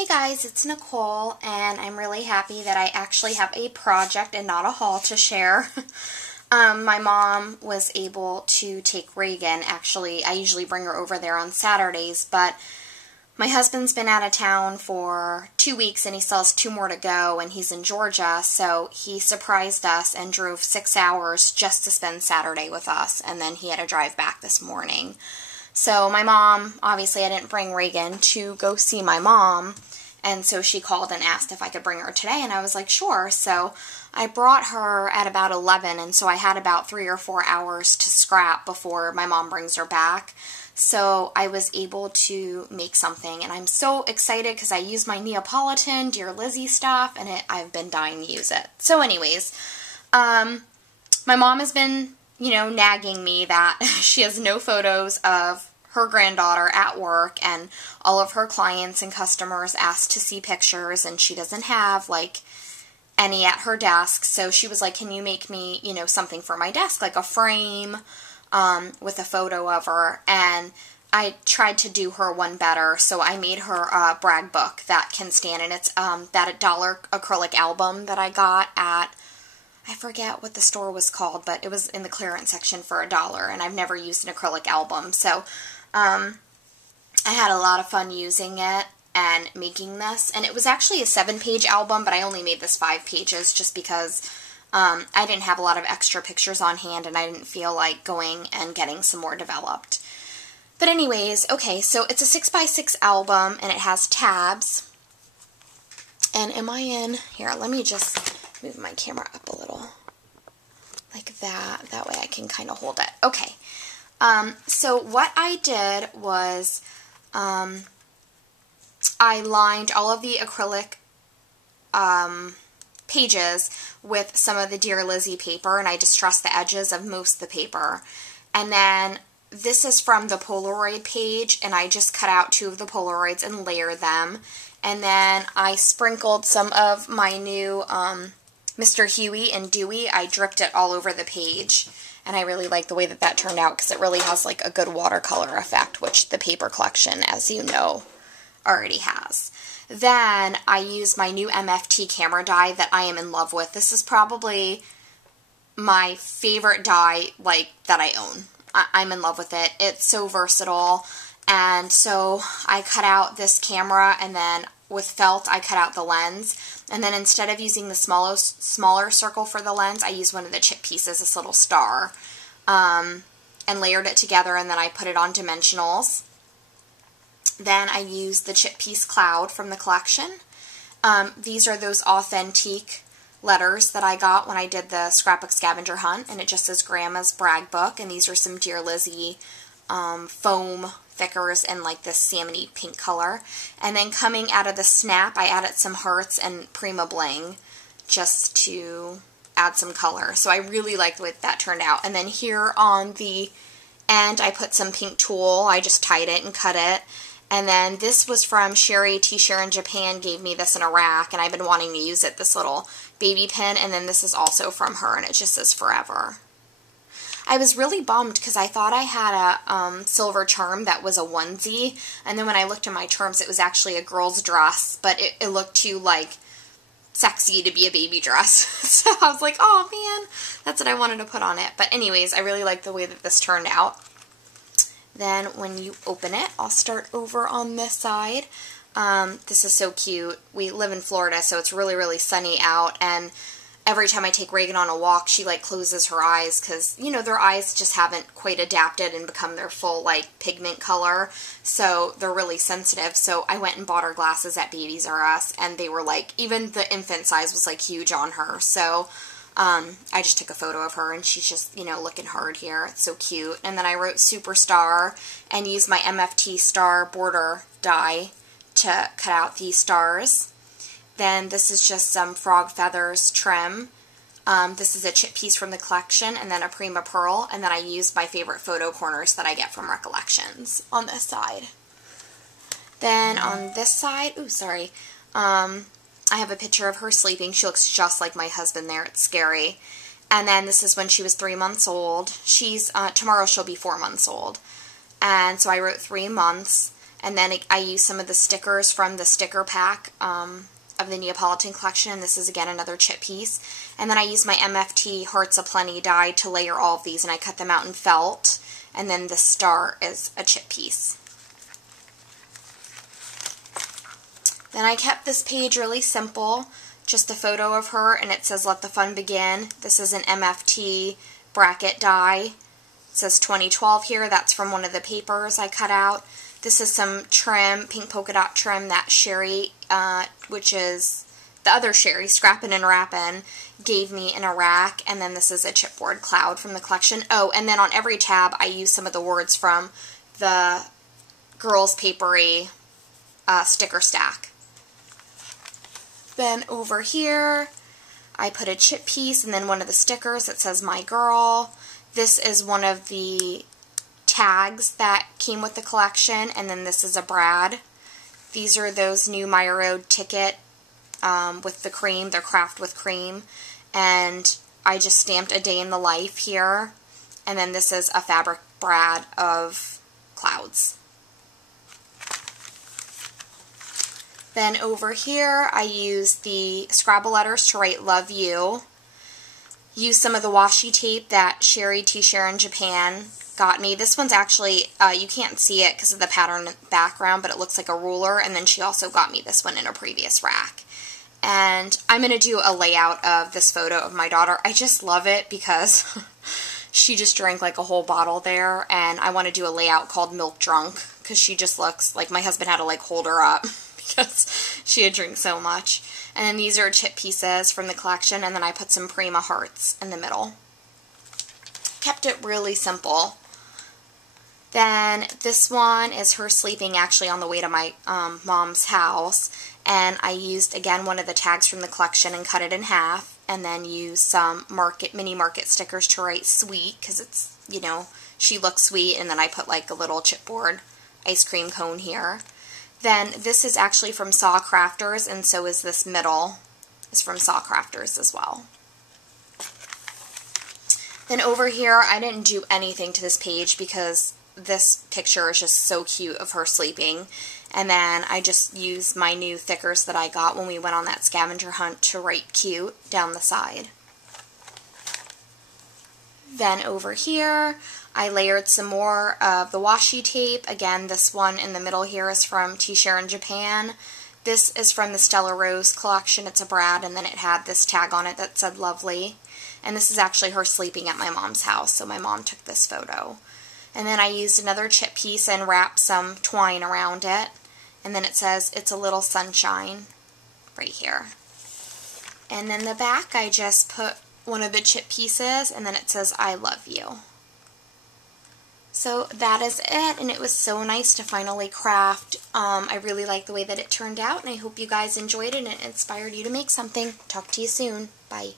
Hey guys, it's Nicole, and I'm really happy that I actually have a project and not a haul to share. My mom was able to take Reagan. Actually, I usually bring her over there on Saturdays, but my husband's been out of town for 2 weeks and he still has 2 more to go, and he's in Georgia, so he surprised us and drove 6 hours just to spend Saturday with us, and then he had to drive back this morning. So my mom, obviously I didn't bring Reagan to go see my mom, and so she called and asked if I could bring her today, and I was like, sure. So I brought her at about 11, and so I had about 3 or 4 hours to scrap before my mom brings her back. So I was able to make something, and I'm so excited because I use my Neapolitan Dear Lizzie stuff, and I've been dying to use it. So anyways, my mom has been nagging me that she has no photos of her granddaughter at work, and all of her clients and customers asked to see pictures, and she doesn't have, any at her desk. So she was like, can you make me, something for my desk, like a frame with a photo of her? And I tried to do her one better, so I made her a brag book that can stand, and it's that $1 acrylic album that I got at, I forget what the store was called, but it was in the clearance section for $1, and I've never used an acrylic album. So I had a lot of fun using it and making this, and it was actually a 7-page album, but I only made this 5 pages just because I didn't have a lot of extra pictures on hand, and I didn't feel like going and getting some more developed. But anyways, okay, so it's a 6x6 album, and it has tabs. And am I in here? Let me just move my camera up a little, like that. That way I can kind of hold it. Okay. So what I did was I lined all of the acrylic pages with some of the Dear Lizzie paper, and I distressed the edges of most of the paper. And then this is from the Polaroid page, and I just cut out 2 of the Polaroids and layered them. And then I sprinkled some of my new Mr. Huey and Dewey. I dripped it all over the page, and I really like the way that turned out because it really has like a good watercolor effect, which the paper collection, as you know, already has. Then I used my new MFT camera die that I am in love with. This is probably my favorite die that I own. I'm in love with it. It's so versatile. And so I cut out this camera, and then with felt I cut out the lens. And then instead of using the smaller circle for the lens, I used one of the chip pieces, this little star, and layered it together, and then I put it on dimensionals. Then I used the chip piece cloud from the collection. These are those authentic letters that I got when I did the scrapbook scavenger hunt, and it just says Grandma's Brag Book, and these are some Dear Lizzie foam thickers in like this salmony pink color. And then coming out of the snap, I added some hearts and Prima Bling just to add some color. So I really liked the way that turned out. And then here on the end, I put some pink tulle. I just tied it and cut it. And then this was from Sherry. T-Share in Japan gave me this in a rack, and I've been wanting to use it, this little baby pin. And then this is also from her, and it just says Forever. I was really bummed because I thought I had a silver charm that was a onesie, and then when I looked at my charms, it was actually a girl's dress, but it looked too, sexy to be a baby dress. So I was like, oh man, that's what I wanted to put on it. But anyways, I really like the way that this turned out. Then when you open it, I'll start over on this side. This is so cute. We live in Florida, so it's really, really sunny out, and every time I take Reagan on a walk, she closes her eyes because, their eyes just haven't quite adapted and become their full pigment color. So they're really sensitive. So I went and bought her glasses at Babies R Us, and they were even the infant size was huge on her. So I just took a photo of her, and she's just, looking hard here. It's so cute. And then I wrote Superstar and used my MFT star border die to cut out these stars. Then this is just some frog feathers trim. This is a chip piece from the collection, and then a Prima Pearl, and then I used my favorite photo corners that I get from Recollections on this side. Then on this side, I have a picture of her sleeping. She looks just like my husband there. It's scary. And then this is when she was 3 months old. Tomorrow she'll be 4 months old. And so I wrote 3 months. And then I used some of the stickers from the sticker pack of the Neapolitan collection. This is, again, another chip piece. And then I used my MFT Hearts Aplenty die to layer all of these, and I cut them out in felt. And then the star is a chip piece. Then I kept this page really simple, just a photo of her, and it says, "Let the fun begin." This is an MFT bracket die. It says 2012 here. That's from one of the papers I cut out. This is some trim, pink polka dot trim that Sherry, which is the other Sherry, Scrappin' and Rappin', gave me in a rack. And then this is a chipboard cloud from the collection. Oh, and then on every tab I use some of the words from the Girls Papery sticker stack. Then over here, I put a chip piece and then one of the stickers that says "My Girl." This is one of the tags that came with the collection, and then this is a brad. These are those new Meyer Road ticket with the cream. They're craft with cream. And I just stamped a day in the life here. And then this is a fabric brad of clouds. Then over here, I used the Scrabble letters to write "Love You." Used some of the washi tape that Sherry T-Share in Japan got me. This one's actually, you can't see it because of the pattern background, but it looks like a ruler. And then she also got me this one in a previous rack. And I'm going to do a layout of this photo of my daughter. I just love it because she just drank like a whole bottle there. And I want to do a layout called "Milk Drunk" because she just looks like my husband had to like hold her up because she had drank so much. And then these are chip pieces from the collection, and then I put some Prima hearts in the middle. Kept it really simple. Then this one is her sleeping actually on the way to my mom's house, and I used, again, one of the tags from the collection and cut it in half, and then used some mini market stickers to write "sweet" because it's, you know, she looks sweet, and then I put like a little chipboard ice cream cone here. Then this is actually from Saw Crafters, and so is this middle is from Saw Crafters as well. Then over here, I didn't do anything to this page because this picture is just so cute of her sleeping. And then I just used my new thickers that I got when we went on that scavenger hunt to write "cute" down the side. Then over here, I layered some more of the washi tape. Again, this one in the middle here is from T-Share in Japan. This is from the Stella Rose collection. It's a brad, and then it had this tag on it that said "Lovely." And this is actually her sleeping at my mom's house, so my mom took this photo. And then I used another chip piece and wrapped some twine around it. And then it says "It's a Little Sunshine" right here. And then the back, I just put one of the chip pieces, and then it says "I love you." So that is it, and it was so nice to finally craft. I really like the way that it turned out, and I hope you guys enjoyed it and it inspired you to make something. Talk to you soon. Bye.